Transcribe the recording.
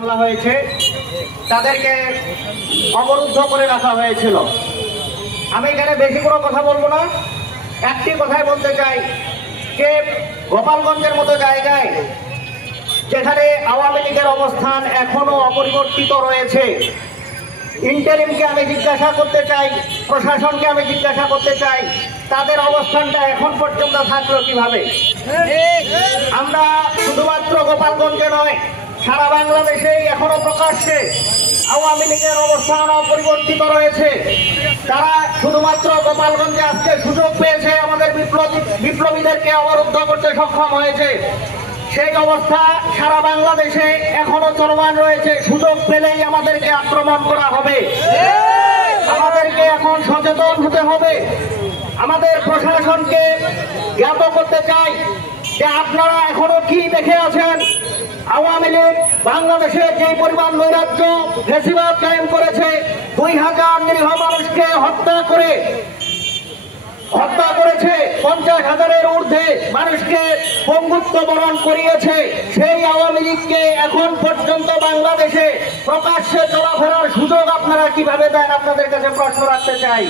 হামলা হয়েছে, তাদেরকে অবরুদ্ধ করে রাখা হয়েছিল। আমি এখানে বেশি কোনো কথা বলবো না, একটি কথাই বলতে চাই যে গোপালগঞ্জের মতো জায়গায় যেখানে আওয়ামী লীগের অবস্থান এখনো অপরিবর্তিত রয়েছে, ইন্টারিমকে আমি জিজ্ঞাসা করতে চাই, প্রশাসনকে আমি জিজ্ঞাসা করতে চাই, তাদের অবস্থানটা এখন পর্যন্ত থাকলো কিভাবে? আমরা শুধুমাত্র গোপালগঞ্জে নয়, সারা বাংলাদেশেই এখনো প্রকাশ্যে আওয়ামী লীগের অবস্থান অপরিবর্তিত রয়েছে। তারা শুধুমাত্র গোপালগঞ্জে আজকে সুযোগ পেয়েছে, আমাদের বিপ্লবীদেরকে অবরুদ্ধ করতে সক্ষম হয়েছে। সেই অবস্থা সারা বাংলাদেশে এখনো চলমান রয়েছে। সুযোগ পেলেই আমাদেরকে আক্রমণ করা হবে। আমাদেরকে এখন সচেতন হতে হবে। আমাদের প্রশাসনকে জ্ঞাত করতে চাই যে আপনারা এখনো কি দেখে আছেন? আওয়ামী লীগ বাংলাদেশে যে পরিমাণ নৈরাজ্য ফ্যাসিবাদ কায়েম করেছে, 2000 নিরীহ মানুষকে হত্যা করেছে, 50,000-এর ঊর্ধ্বে মানুষকে পঙ্গুত্ব বরণ করিয়েছে। সেই আওয়ামী লীগকে এখন পর্যন্ত বাংলাদেশে প্রকাশ্যে চলাফেরার সুযোগ আপনারা কিভাবে দেন? আপনাদের কাছে প্রশ্ন রাখতে চাই।